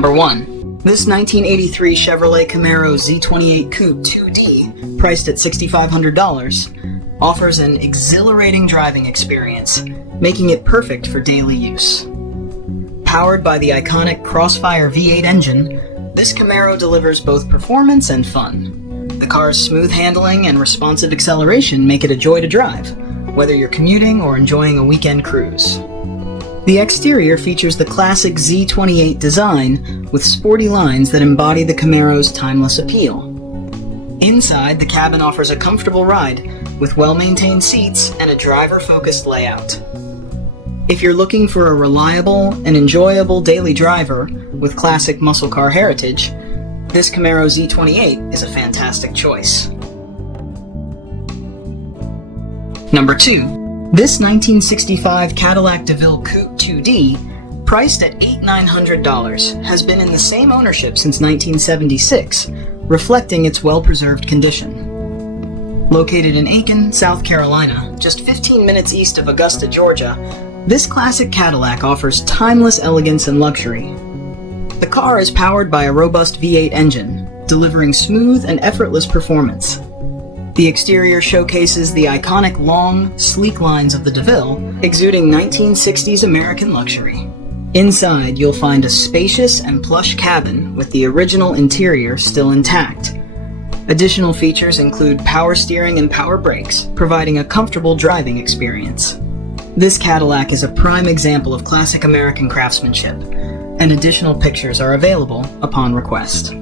Number 1. This 1983 Chevrolet Camaro Z28 Coupe 2D, priced at $6,500, offers an exhilarating driving experience, making it perfect for daily use. Powered by the iconic Crossfire V8 engine, this Camaro delivers both performance and fun. The car's smooth handling and responsive acceleration make it a joy to drive, whether you're commuting or enjoying a weekend cruise. The exterior features the classic Z28 design with sporty lines that embody the Camaro's timeless appeal. Inside, the cabin offers a comfortable ride with well-maintained seats and a driver-focused layout. If you're looking for a reliable and enjoyable daily driver with classic muscle car heritage, this Camaro Z28 is a fantastic choice. Number 2. This 1965 Cadillac DeVille Coupe 2D, priced at $8,900, has been in the same ownership since 1976, reflecting its well-preserved condition. Located in Aiken, South Carolina, just 15 minutes east of Augusta, Georgia, this classic Cadillac offers timeless elegance and luxury. The car is powered by a robust V8 engine, delivering smooth and effortless performance. The exterior showcases the iconic long, sleek lines of the DeVille, exuding 1960s American luxury. Inside, you'll find a spacious and plush cabin with the original interior still intact. Additional features include power steering and power brakes, providing a comfortable driving experience. This Cadillac is a prime example of classic American craftsmanship, and additional pictures are available upon request.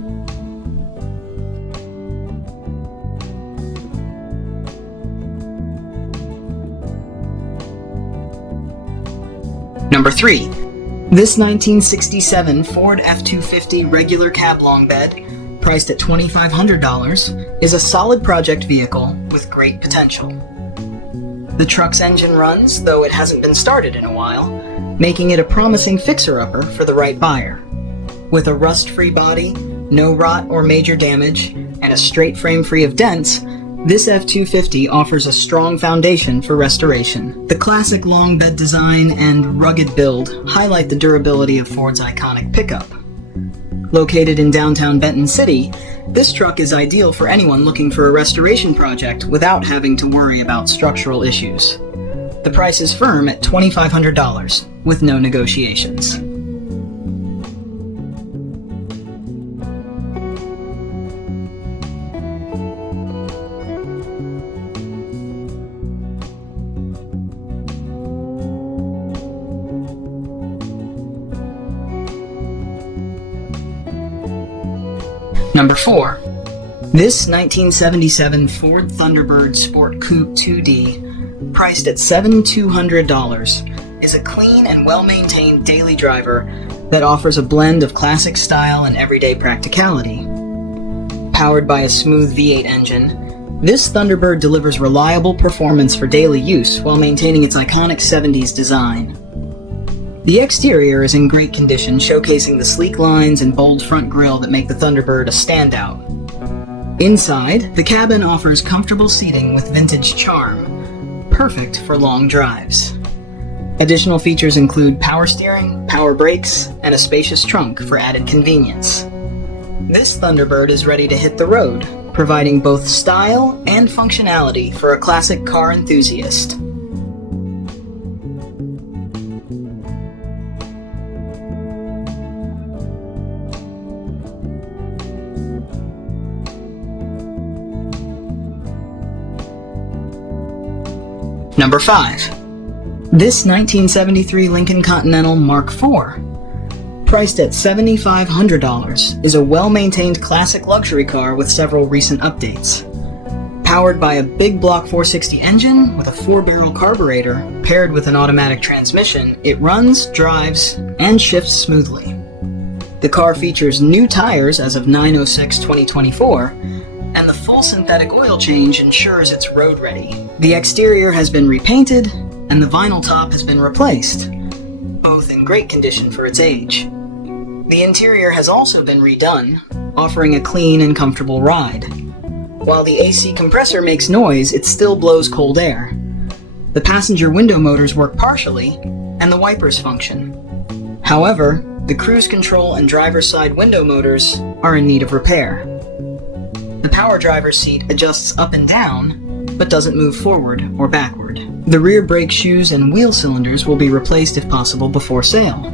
Number 3. This 1967 Ford F-250 regular cab long bed, priced at $2,500, is a solid project vehicle with great potential. The truck's engine runs, though it hasn't been started in a while, making it a promising fixer-upper for the right buyer. With a rust-free body, no rot or major damage, and a straight frame free of dents, this F-250 offers a strong foundation for restoration. The classic long bed design and rugged build highlight the durability of Ford's iconic pickup. Located in downtown Benton City, this truck is ideal for anyone looking for a restoration project without having to worry about structural issues. The price is firm at $2,500, with no negotiations. Number 4. This 1977 Ford Thunderbird Sport Coupe 2D, priced at $7,200, is a clean and well-maintained daily driver that offers a blend of classic style and everyday practicality. Powered by a smooth V8 engine, this Thunderbird delivers reliable performance for daily use while maintaining its iconic 70s design. The exterior is in great condition, showcasing the sleek lines and bold front grille that make the Thunderbird a standout. Inside, the cabin offers comfortable seating with vintage charm, perfect for long drives. Additional features include power steering, power brakes, and a spacious trunk for added convenience. This Thunderbird is ready to hit the road, providing both style and functionality for a classic car enthusiast. Number 5. This 1973 Lincoln Continental Mark IV, priced at $7,500, is a well-maintained classic luxury car with several recent updates. Powered by a big block 460 engine with a 4-barrel carburetor paired with an automatic transmission, it runs, drives, and shifts smoothly. The car features new tires as of 9/06/2024, and the full synthetic oil change ensures it's road ready. The exterior has been repainted, and the vinyl top has been replaced, both in great condition for its age. The interior has also been redone, offering a clean and comfortable ride. While the AC compressor makes noise, it still blows cold air. The passenger window motors work partially, and the wipers function. However, The cruise control and driver's side window motors are in need of repair. The power driver's seat adjusts up and down, but doesn't move forward or backward. The rear brake shoes and wheel cylinders will be replaced if possible before sale.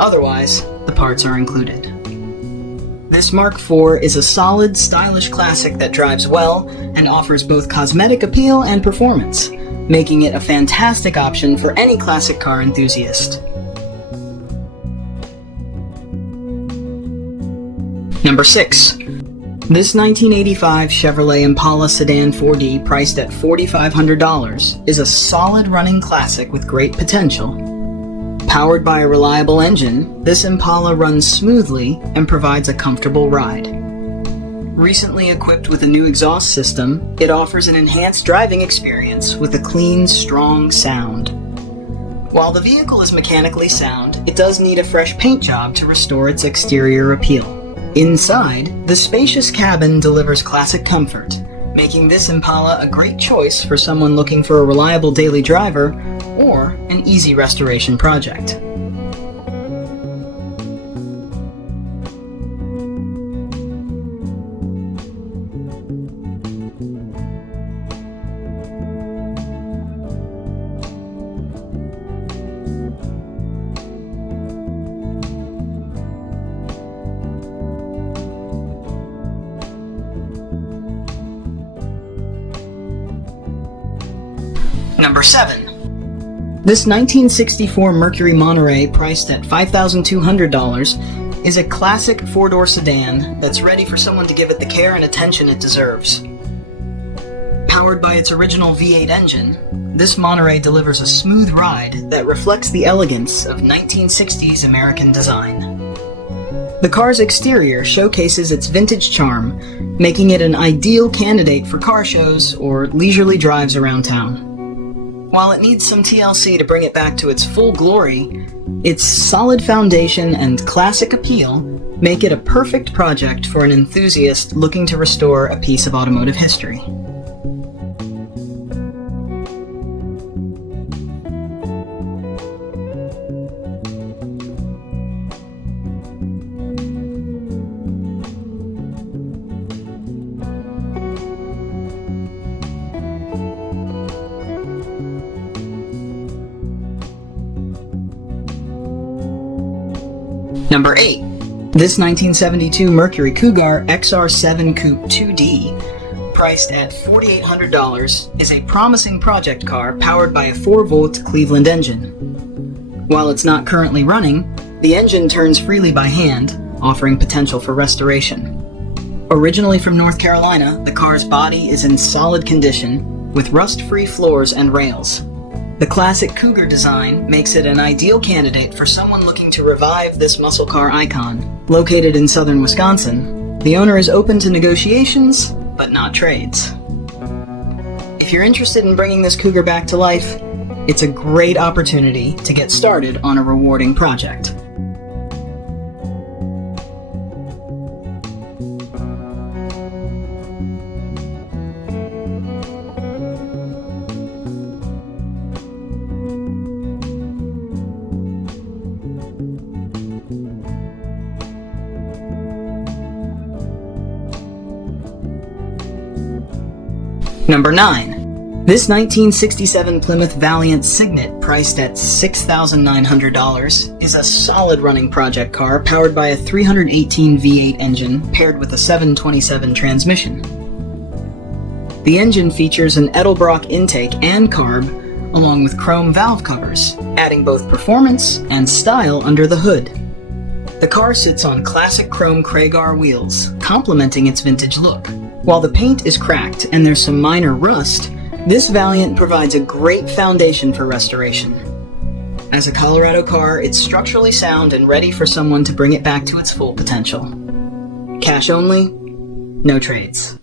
Otherwise, the parts are included. This Mark IV is a solid, stylish classic that drives well and offers both cosmetic appeal and performance, making it a fantastic option for any classic car enthusiast. Number 6. This 1985 Chevrolet Impala Sedan 4D, priced at $4,500, is a solid running classic with great potential. Powered by a reliable engine, this Impala runs smoothly and provides a comfortable ride. Recently equipped with a new exhaust system, it offers an enhanced driving experience with a clean, strong sound. While the vehicle is mechanically sound, it does need a fresh paint job to restore its exterior appeal. Inside, the spacious cabin delivers classic comfort, making this Impala a great choice for someone looking for a reliable daily driver or an easy restoration project. Number 7. This 1964 Mercury Monterey, priced at $5,200, is a classic four-door sedan that's ready for someone to give it the care and attention it deserves. Powered by its original V8 engine, this Monterey delivers a smooth ride that reflects the elegance of 1960s American design. The car's exterior showcases its vintage charm, making it an ideal candidate for car shows or leisurely drives around town. While it needs some TLC to bring it back to its full glory, its solid foundation and classic appeal make it a perfect project for an enthusiast looking to restore a piece of automotive history. Number 8. This 1972 Mercury Cougar XR7 Coupe 2D, priced at $4,800, is a promising project car powered by a 4-volt Cleveland engine. While it's not currently running, the engine turns freely by hand, offering potential for restoration. Originally from North Carolina, the car's body is in solid condition, with rust-free floors and rails. The classic Cougar design makes it an ideal candidate for someone looking to revive this muscle car icon. Located in southern Wisconsin, the owner is open to negotiations, but not trades. If you're interested in bringing this Cougar back to life, it's a great opportunity to get started on a rewarding project. Number 9. This 1967 Plymouth Valiant Signet, priced at $6,900, is a solid running project car powered by a 318 V8 engine paired with a 727 transmission. The engine features an Edelbrock intake and carb, along with chrome valve covers, adding both performance and style under the hood. The car sits on classic chrome Kragar wheels, complementing its vintage look. While the paint is cracked and there's some minor rust, this Valiant provides a great foundation for restoration. As a Colorado car, it's structurally sound and ready for someone to bring it back to its full potential. Cash only, no trades.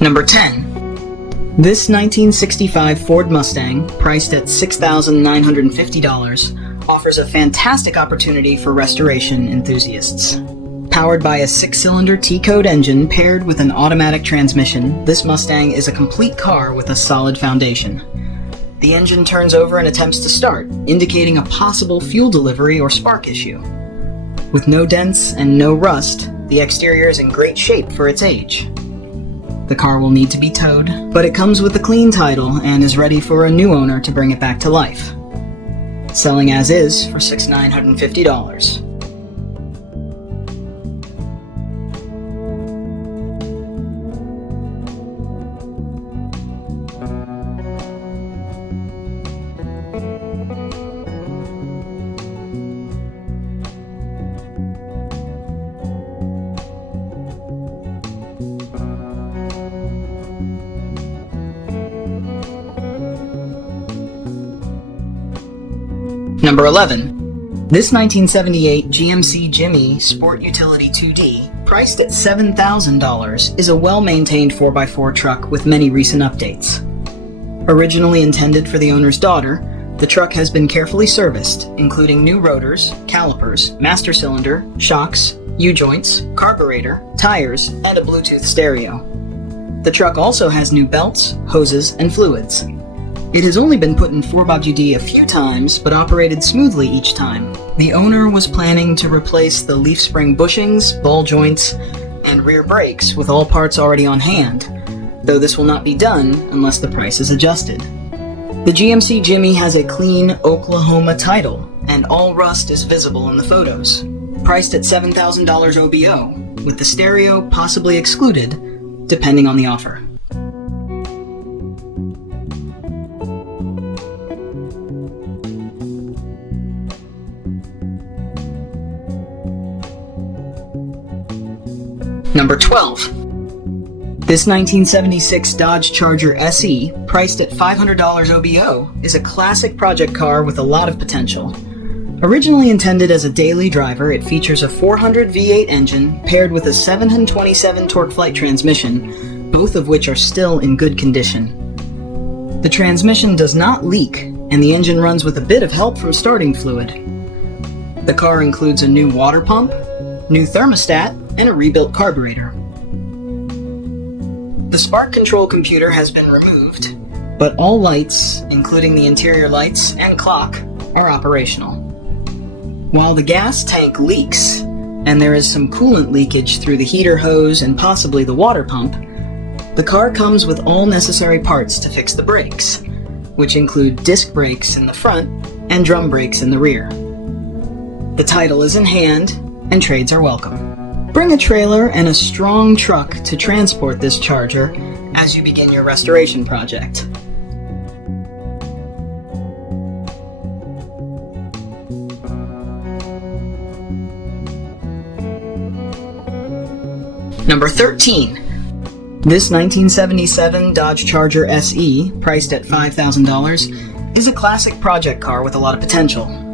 Number 10. This 1965 Ford Mustang, priced at $6,950, offers a fantastic opportunity for restoration enthusiasts. Powered by a 6-cylinder T-code engine paired with an automatic transmission, this Mustang is a complete car with a solid foundation. The engine turns over and attempts to start, indicating a possible fuel delivery or spark issue. With no dents and no rust, the exterior is in great shape for its age. The car will need to be towed, but it comes with a clean title and is ready for a new owner to bring it back to life. Selling as is for $6,950. Number 11. This 1978 GMC Jimmy Sport Utility 2D, priced at $7,000, is a well-maintained 4x4 truck with many recent updates. Originally intended for the owner's daughter, the truck has been carefully serviced, including new rotors, calipers, master cylinder, shocks, U-joints, carburetor, tires, and a Bluetooth stereo. The truck also has new belts, hoses, and fluids. It has only been put in 4xUD a few times, but operated smoothly each time. The owner was planning to replace the leaf spring bushings, ball joints, and rear brakes with all parts already on hand, though this will not be done unless the price is adjusted. The GMC Jimmy has a clean Oklahoma title, and all rust is visible in the photos. Priced at $7,000 OBO, with the stereo possibly excluded, depending on the offer. Number 12. This 1976 Dodge Charger SE, priced at $500 OBO, is a classic project car with a lot of potential. Originally intended as a daily driver, it features a 400 V8 engine paired with a 727 torque-flight transmission, both of which are still in good condition. The transmission does not leak, and the engine runs with a bit of help from starting fluid. The car includes a new water pump, new thermostat, and a rebuilt carburetor. The spark control computer has been removed, but all lights, including the interior lights and clock, are operational. While the gas tank leaks, and there is some coolant leakage through the heater hose and possibly the water pump, the car comes with all necessary parts to fix the brakes, which include disc brakes in the front and drum brakes in the rear. The title is in hand, and trades are welcome. Bring a trailer and a strong truck to transport this Charger as you begin your restoration project. Number 13. This 1977 Dodge Charger SE, priced at $5,000, is a classic project car with a lot of potential.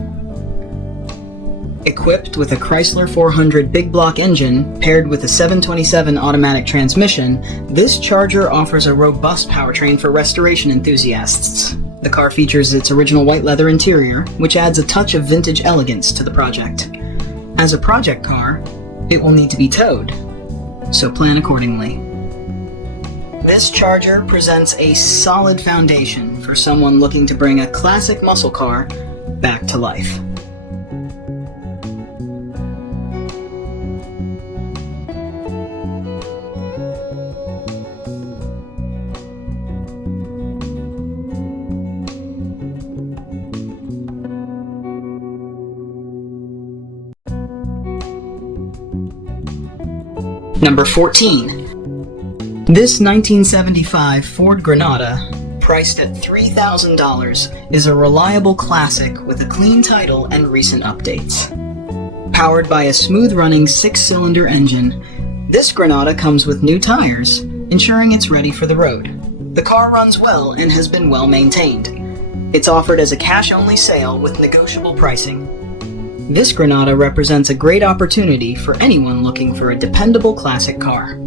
Equipped with a Chrysler 400 big block engine paired with a 727 automatic transmission, this Charger offers a robust powertrain for restoration enthusiasts. The car features its original white leather interior, which adds a touch of vintage elegance to the project. As a project car, it will need to be towed, so plan accordingly. This Charger presents a solid foundation for someone looking to bring a classic muscle car back to life. Number 14. This 1975 Ford Granada, priced at $3,000, is a reliable classic with a clean title and recent updates. Powered by a smooth-running 6-cylinder engine, this Granada comes with new tires, ensuring it's ready for the road. The car runs well and has been well maintained. It's offered as a cash-only sale with negotiable pricing. This Granada represents a great opportunity for anyone looking for a dependable classic car.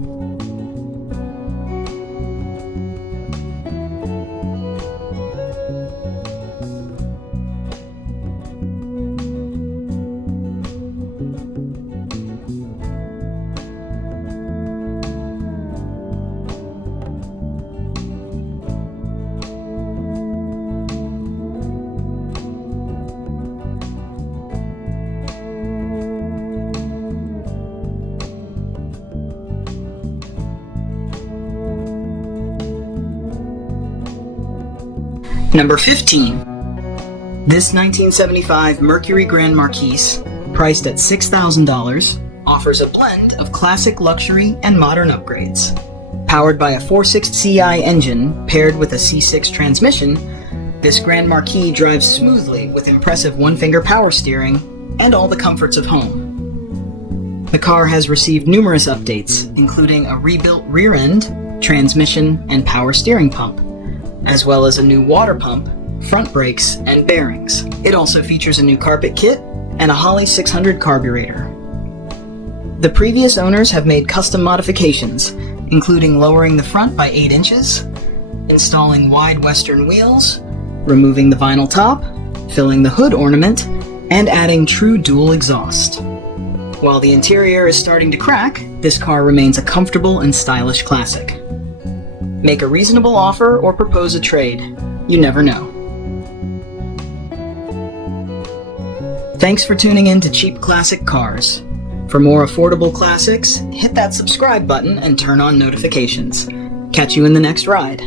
Number 15. This 1975 Mercury Grand Marquis, priced at $6,000, offers a blend of classic luxury and modern upgrades. Powered by a 4.6 Ci engine paired with a C6 transmission, this Grand Marquis drives smoothly with impressive one-finger power steering and all the comforts of home. The car has received numerous updates, including a rebuilt rear end, transmission, and power steering pump, as well as a new water pump, front brakes, and bearings. It also features a new carpet kit and a Holley 600 carburetor. The previous owners have made custom modifications, including lowering the front by 8 inches, installing wide western wheels, removing the vinyl top, filling the hood ornament, and adding true dual exhaust. While the interior is starting to crack, this car remains a comfortable and stylish classic. Make a reasonable offer or propose a trade. You never know. Thanks for tuning in to Cheap Classic Cars. For more affordable classics, hit that subscribe button and turn on notifications. Catch you in the next ride.